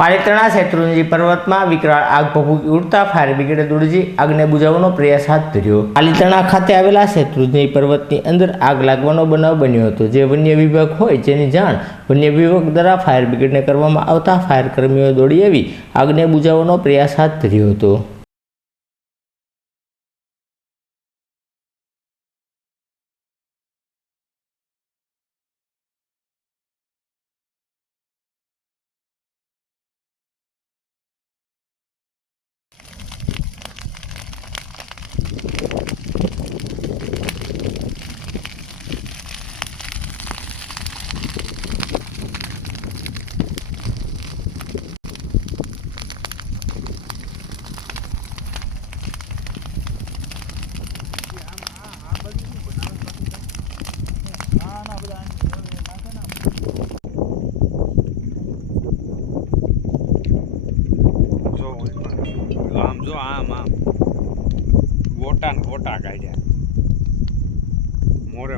પાલિતાણા શેત્રુંજી પર્વતમાં વિકરાળ આગ ભભૂકી ઉડતા ફાયર બ્રિગેડે દોડજી આગને બુઝાવવાનો પ્રયાસ હાથ ધર્યો. પાલિતાણા ખાતે આવેલા શેત્રુંજી પર્વતની અંદર આગ લાગવાનો બનાવ બન્યો હતો. જે વન્ય વિભાગ હોય જેની જાણ વન્ય વિભાગ દ્વારા ફાયર બ્રિગેડને કરવામાં આવતા ફાયર કર્મીઓ દોડી આવી આગને બુઝાવવાનો પ્રયાસ હાથ ધર્યો હતો. જો આમ આમ આમ. ગોટા ને ગોટા કાઢ્યા. મોરે